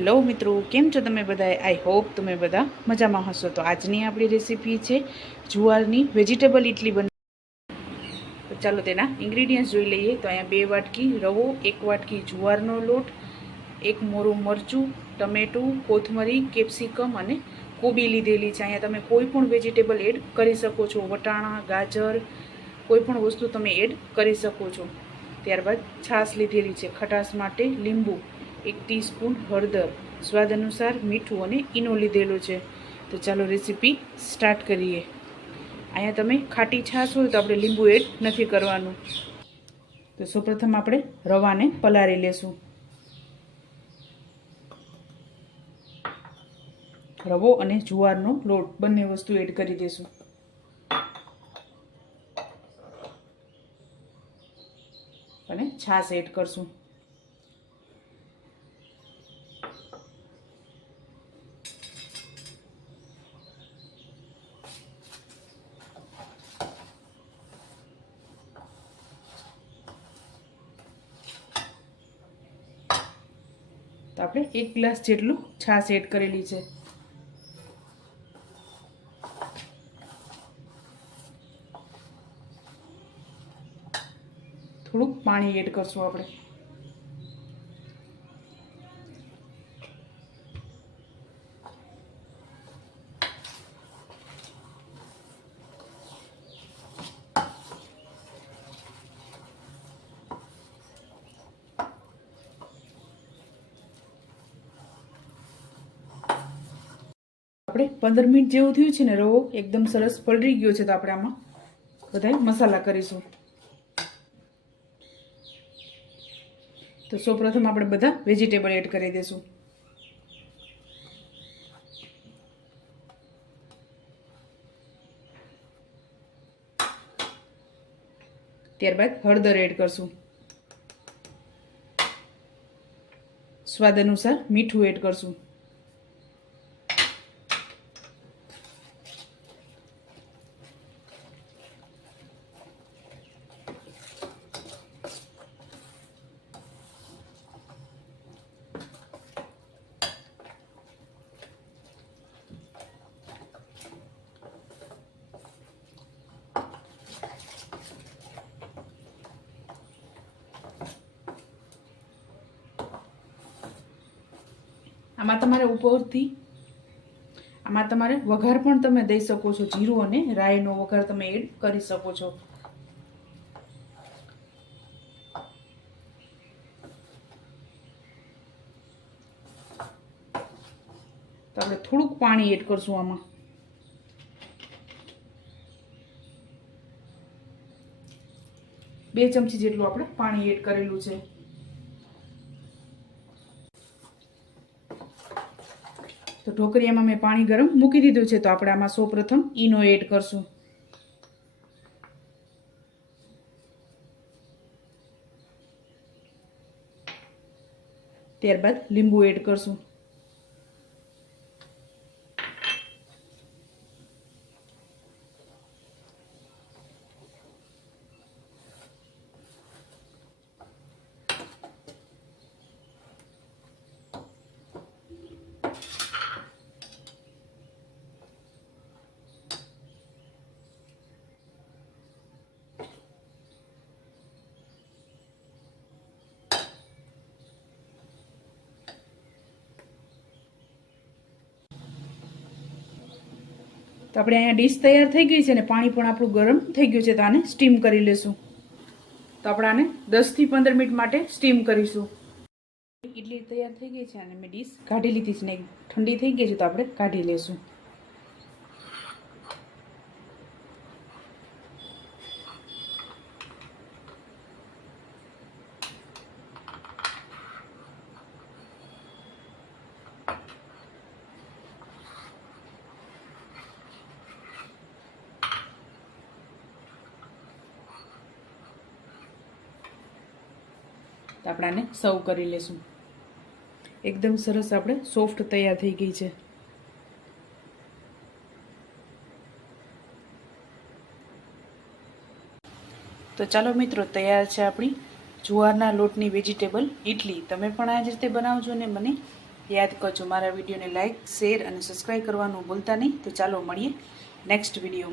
Hello મિત્રો. કેમ છો તમે બધા આઈ હોપ તમે બધા મજામાં હશો. તો આજની આપણી રેસીપી છે જુવારની વેજીટેબલ ઇડલી બન ચાલો તેના ઇન્ગ્રીડિયન્ટ્સ જોઈ લઈએ. તો અહીંયા બે વાટકી રવો, એક વાટકી જુવારનો લોટ, એક મોરું મરચું, ટમેટું, કોથમરી, કેપ્સિકમ અને કોબી લીધેલી છે. અહીંયા તમે કોઈ પણ વેજીટેબલ એડ કરી શકો છો. વટાણા, ગાજર, કોઈ પણ વસ્તુ તમે એડ કરી શકો છો. ત્યારબાદ છાશ લીધેલી છે. ખટાશ માટે લીંબુ. એક ટીસ્પૂન હળદર. સ્વાદ અનુસાર મીઠું અને ઈનો લીધેલો છે. તો ચાલો રેસીપી સ્ટાર્ટ કરીએ. અહીંયા તમે ખાટી છાશ હોય તો આપણે લીંબુ એડ નથી કરવાનું. તો સૌપ્રથમ આપણે રવાને પલાળી લેશું. રવો અને જુવારનો લોટ બંને વસ્તુ એડ કરી દેશું. અને છાશ એડ કરશું. તો આપણે એક ગ્લાસ જેટલું છાશ એડ કરેલી છે. થોડુંક પાણી એડ કરશું આપણે. આપણે પંદર મિનિટ જેવું થયું છે ને રવો એકદમ સરસ પલળી ગયો છે તો આપણે આમાં બધા મસાલા કરીશું. તો સૌપ્રથમ આપણે બધા વેજીટેબલ એડ કરી દઈશું ત્યારબાદ હળદર એડ કરશું. સ્વાદ અનુસાર મીઠું એડ કરશું. આમાં તમારે ઉપરથી આમાં તમારે વઘાર પણ તમે દઈ શકો છો, જીરું અને રાઈનો વઘાર તમે એડ કરી શકો છો. તો આપણે થોડુંક પાણી એડ કરશું આમાં. બે ચમચી જેટલું આપણે પાણી એડ કરેલું છે. તો ઢોકળીયામાં મેં પાણી ગરમ મૂકી દીધું છે, તો આપણે આમાં સૌપ્રથમ ઈનો એડ કરશું. ત્યારબાદ લીંબુ એડ કરશું. તો આપણે અહીંયા ડીશ તૈયાર થઈ ગઈ છે અને પાણી પણ આપણું ગરમ થઈ ગયું છે તો આને સ્ટીમ કરી લેશું. તો આપણે આને દસથી પંદર મિનિટ માટે સ્ટીમ કરીશું. ઇડલી તૈયાર થઈ ગઈ છે અને મેં ડીશ કાઢી લીધી છે ને ઠંડી થઈ ગઈ છે તો આપણે કાઢી લેશું. તો આપણે આને સર્વ કરી લેશું. એકદમ સરસ આપણે સોફ્ટ તૈયાર થઈ ગઈ છે. તો ચાલો મિત્રો, તૈયાર છે આપણી જુવારના લોટની વેજીટેબલ ઇડલી તમે પણ આ જ રીતે બનાવજો ને મને યાદ કરજો. મારા વિડીયોને લાઇક શેર અને સબસ્ક્રાઈબ કરવાનું ભૂલતા નહીં. તો ચાલો મળીએ નેક્સ્ટ વીડિયો